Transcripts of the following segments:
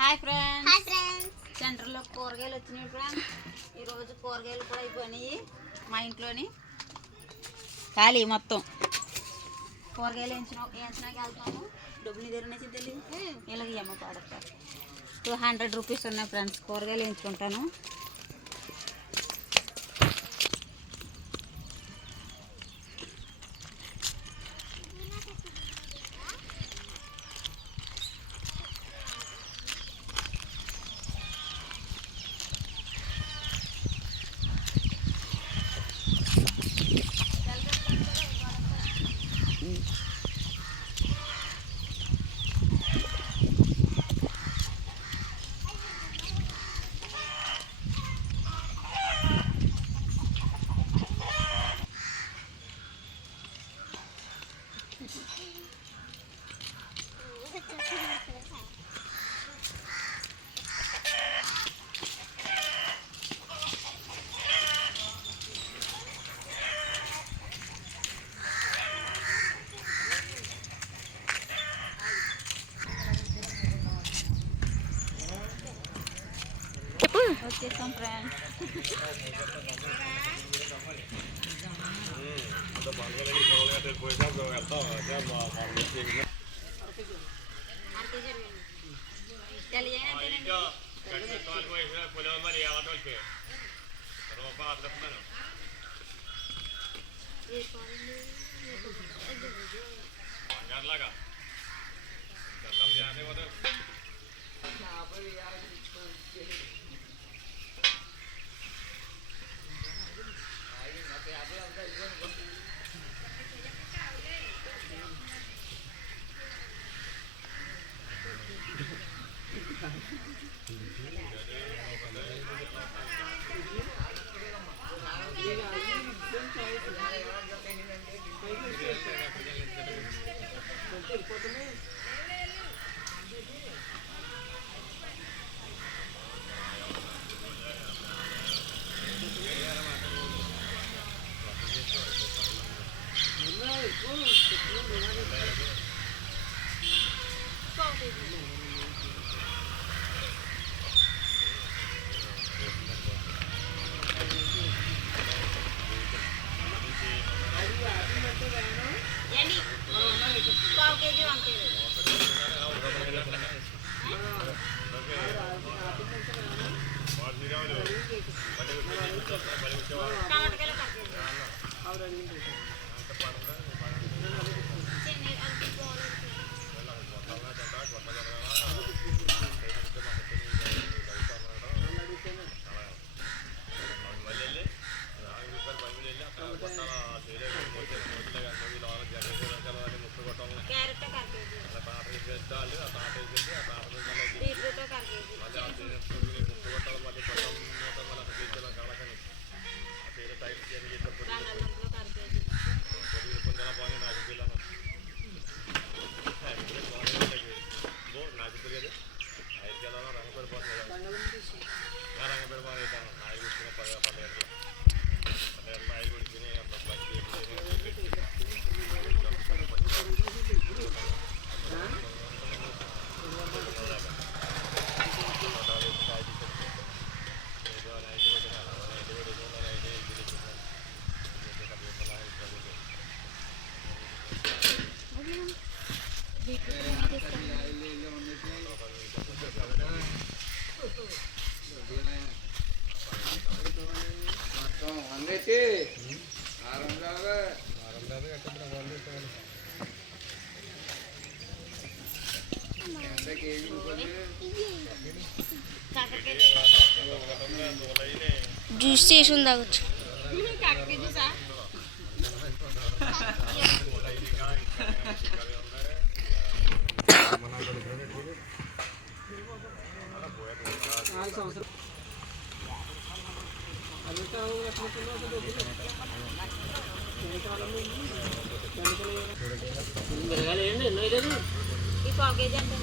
Hi friends, సెంటర్లో కూరగాయలు వచ్చినాయి ఫ్రెండ్స్. ఈరోజు కూరగాయలు కూడా అయిపోయినాయి. మా ఇంట్లోని ఖాళీ మొత్తం కూరగాయలు వేయించినాక వెళ్తాము. డబ్బులు నీ దగ్గర నుంచి తెలియదు. ఇలాగ అమ్మ పడతారు. 200 రూపీస్ ఉన్నాయి ఫ్రెండ్స్. కూరగాయలు వేయించుకుంటాను. వచ్చేసాం ఫ్రెండ్స్. జ్యూస్ చేసి తాగొచ్చు. ఈ పావు కేజీ అంటే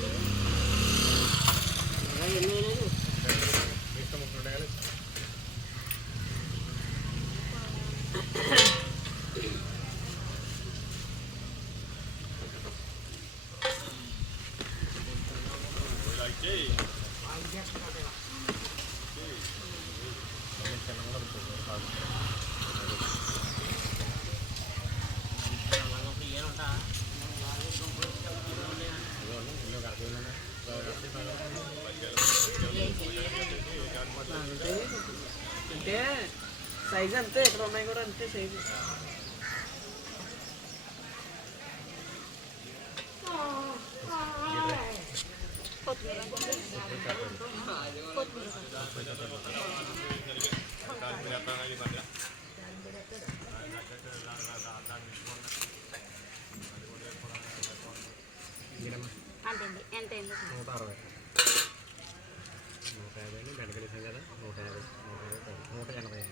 అంటే సైజ్ అంతే, ఇక్కడ ఉన్నాయి కూడా అంతే సైజు. అంతేండి ఎంత అయింది? 160, 150 బెండకాయలు వేసాం కదా, 150, 180.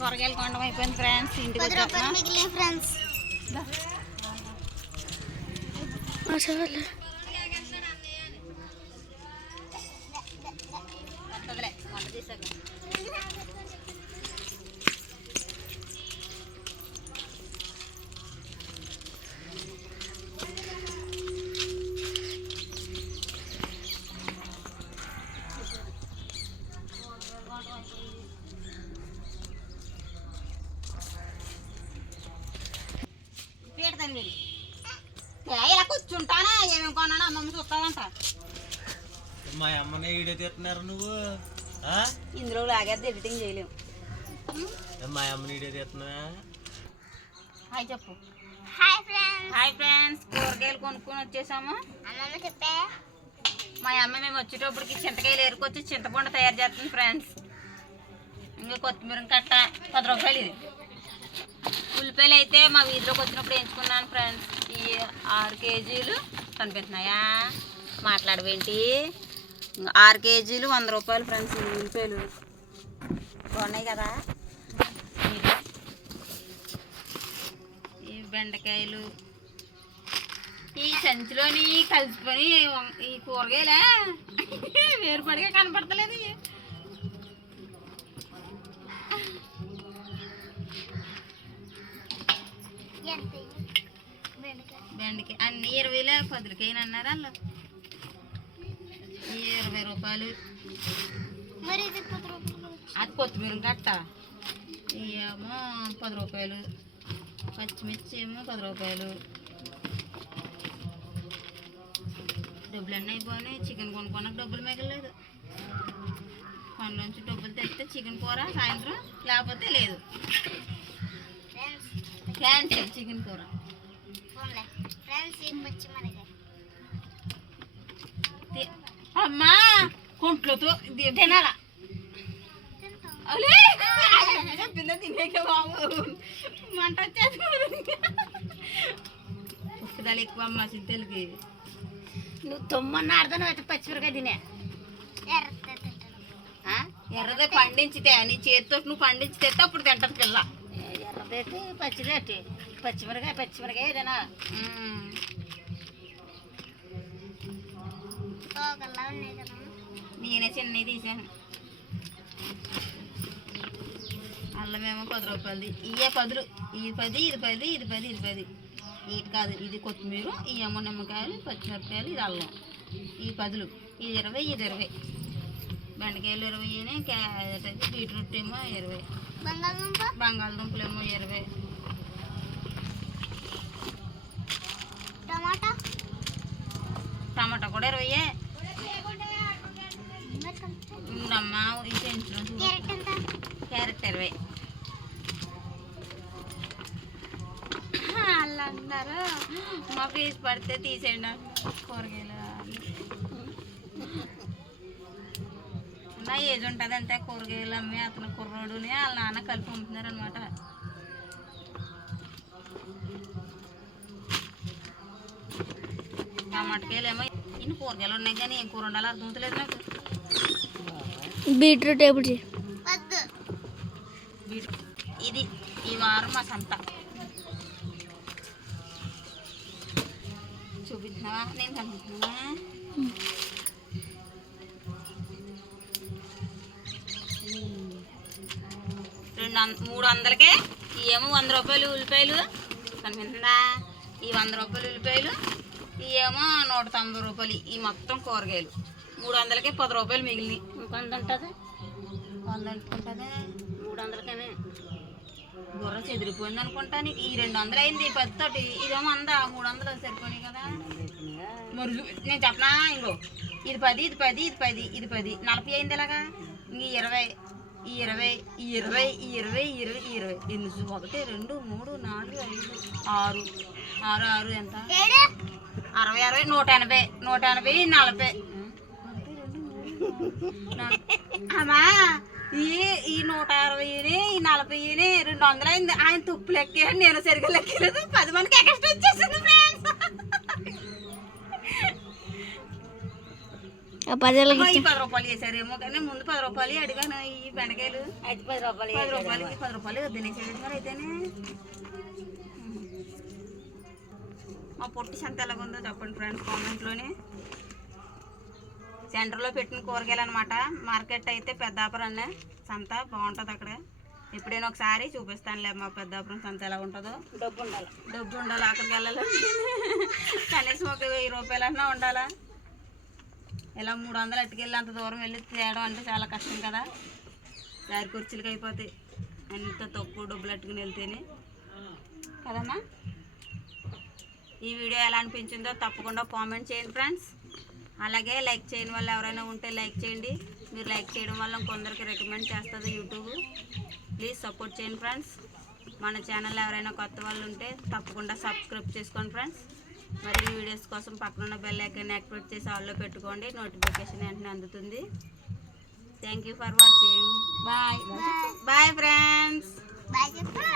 కూరగాయలు కొనడం అయిపోయింది ఫ్రెండ్స్. ఇంటికి 10 రూపాయలు మిగిలిన ఫ్రెండ్స్. వస్తదిలే వంట చేశాక. పీడతండి ఇలా కూర్చుంటానా, ఏమేమి కొన్నాను అమ్మమ్మ చూస్తాదంట. మా అమ్మనే వీడియో తీస్తున్నారు నువ్వు. ఇందులో లాగేది ఎడిటింగ్ చేయలేము. మా అమ్మని వీడియో తీస్తున్నా. హాయ్ చెప్పు. Hi friends. హాయ్ ఫ్రెండ్స్, కూరగాయలు కొనుక్కొని వచ్చేసాము. అమ్మమ్మ చెప్పే. మా అమ్మ మేము వచ్చేటప్పటికి చింతకాయలు ఏరుకొచ్చి చింతపండు తయారు చేస్తుంది ఫ్రెండ్స్. ఇంకా కొత్తిమీర కట్ట 10 రూపాయలు. ఇది ఉల్లిపాయలు అయితే మా వీధిలోకి వచ్చినప్పుడు ఎంచుకున్నాను ఫ్రెండ్స్. ఈ 6 కేజీలు కనిపిస్తున్నాయా, మాట్లాడవేంటి, 6 కేజీలు 100 రూపాయలు ఫ్రెండ్స్. ఈ ఉల్లిపాయలు బాగున్నాయి కదా. ఈ బెండకాయలు ఈ సంచిలోని కలిసిపోయి ఈ కూరగాయలే వేరుపడిగా కనపడతలేదు. బెండకాయ అన్నీ 20లే, 10లకి అన్నారు వాళ్ళు. ఈ 20 రూపాయలు. మరి ఇది 10 రూపాయలు. అది కొత్తిమీర కట్ట ఏమో 10 రూపాయలు. పచ్చిమిర్చి ఏమో 10 రూపాయలు. డబ్బులు అన్నీ అయిపోయినాయి. చికెన్ కొనుక్కోడానికి డబ్బులు మిగలేదు. పనులోంచి డబ్బులు తెస్తే చికెన్ కూర సాయంత్రం, లేకపోతే లేదు. క్యాన్సిల్ చికెన్ కూర. అమ్మా కొంట్లతో తినాలా చెప్పిందా తినేక బాబు, మంట వచ్చేది. ఉప్పుదాలు ఎక్కువ అమ్మ సిద్ధలకి. నువ్వు 9 అర్థం అయితే పచ్చిమిరకాయ తినే. ఎర్రదే పండించితే నీ చేతితో నువ్వు పండించితే అప్పుడు తింటది పిల్ల. ఎర్రదైతే పచ్చిదేటి, పచ్చిమిరకాయ ఏదైనా. నేనే చిన్నవి తీసాను. అల్లమేమో 10 రూపాయలది. ఇవే 10. ఈ 10, ఇది 10, ఇది 10, ఇది 10. ఇది కాదు, ఇది కొత్తిమీర, ఈ ఏమో నిమ్మకాయలు, పచ్చిమిరపకాయలు, ఇది అల్లం. ఈ 10. ఇది 20, ఇది 20. బెండకాయలు 20, క్యారెట్ బీట్రూట్ ఏమో 20, బంగాళదుంపలు ఏమో 20, టమాటా కూడా 20. ఉందమ్మా ఈ పెంచులో క్యారెట్ 20. వాళ్ళు అన్నారు మా ఫీజు పడితే తీసేయండి కూరగాయలు. నా ఏజ్ ఉంటుంది అంతే. కూరగాయలు అమ్మి అతను కుర్రోడుని వాళ్ళ నాన్న కలిపి అమ్ముతున్నారు అనమాట. టమాటకాయలు ఏమో ఇన్ని కూరగాయలు ఉన్నాయి కానీ ఏం కూర ఉండాలో అర్థమవుతలేదు నాకు. బీట్రూట్ ఎప్పుడు ఇది ఈ వారం మా సంత చూపించినావా? నేను కనిపిస్తున్నావా? 300కే ఇవేమో 100 రూపాయలు ఉల్లిపాయలు కనిపిస్తుందా? ఈ 100 రూపాయలు ఉల్లిపాయలు ఇవేమో 190 రూపాయలు. ఈ మొత్తం కూరగాయలు 300కే 10 రూపాయలు మిగిలినాయి. ఇంకొంత ఉంటుంది 100 ఉంటుంది 300కేనే. బుర్ర చెదిరిపోయింది అనుకుంటా. నీకు ఈ 200 అయింది పెద్దటి. ఇదేమో 300 సరిపోయినాయి కదా. మరి నేను చెప్పనా? ఇంకో ఇది 10 ఇది 10 ఇది 10 ఇది 10 40 అయింది ఇలాగా. ఇంక 20 ఈ 20 ఈ 20 ఈ 20 ఈ 20 ఈ 20 ఎన్ని 1 2 3 4 5 6 6 6 ఎంత 60 60 180 180 40 అమ్మా. ఈ 160 ఈ 40 200 అయింది. ఆయన తుప్పు లెక్కే నేను సరిగ్గా లెక్కలేదు. 10 మందికి ఎక్స్ట్రా ఇచ్చేసింది ఫ్రెండ్స్. 10 రూపాయలు చేశారేమో కానీ ముందు 10 రూపాయలు అడిగాను. ఈ బెండకాయలు 10 రూపాయలు 10 రూపాయలు 10 రూపాయలు తినేసేది. మరి అయితేనే మా పొట్టి సంత ఎలాగుందో చెప్పండి ఫ్రెండ్స్ కామెంట్లోనే. సెంటర్లో పెట్టిన కూరగాయలు అనమాట. మార్కెట్ అయితే పెద్దాపురం సంత బాగుంటుంది. అక్కడ ఎప్పుడైనా ఒకసారి చూపిస్తానులే మా పెద్దాపురం సంత ఎలా ఉంటుందో. డబ్బు ఉండాలి అక్కడికి వెళ్ళాలి. కనీసం ఒక 1000 రూపాయలన్నా ఉండాలా. ఇలా 300 అట్టుకెళ్ళి అంత దూరం వెళ్ళి తేయడం అంటే చాలా కష్టం కదా. దారి ఖర్చులకి అయిపోతాయి అంత తక్కువ డబ్బులు అట్టుకుని వెళ్తేనే కదమ్మా. ఈ వీడియో ఎలా అనిపించిందో తప్పకుండా కామెంట్ చేయండి ఫ్రెండ్స్. అలాగే లైక్ చేయని వాళ్ళు ఎవరైనా ఉంటే లైక్ చేయండి. మీరు లైక్ చేయడం వల్ల కొందరికి రికమెండ్ చేస్తుంది యూట్యూబ్. ప్లీజ్ సపోర్ట్ చేయండి ఫ్రెండ్స్. మన ఛానల్ ఎవరైనా కొత్త వాళ్ళు ఉంటే తప్పకుండా సబ్స్క్రైబ్ చేసుకోండి ఫ్రెండ్స్. మరి వీడియోస్ కోసం పక్కన బెల్ ఐకాన్ యాక్టివేట్ చేసి ఆల్లో పెట్టుకోండి. నోటిఫికేషన్ వెంటనే అందుతుంది. Thank you for watching. Bye bye friends. Bye చెప్పు.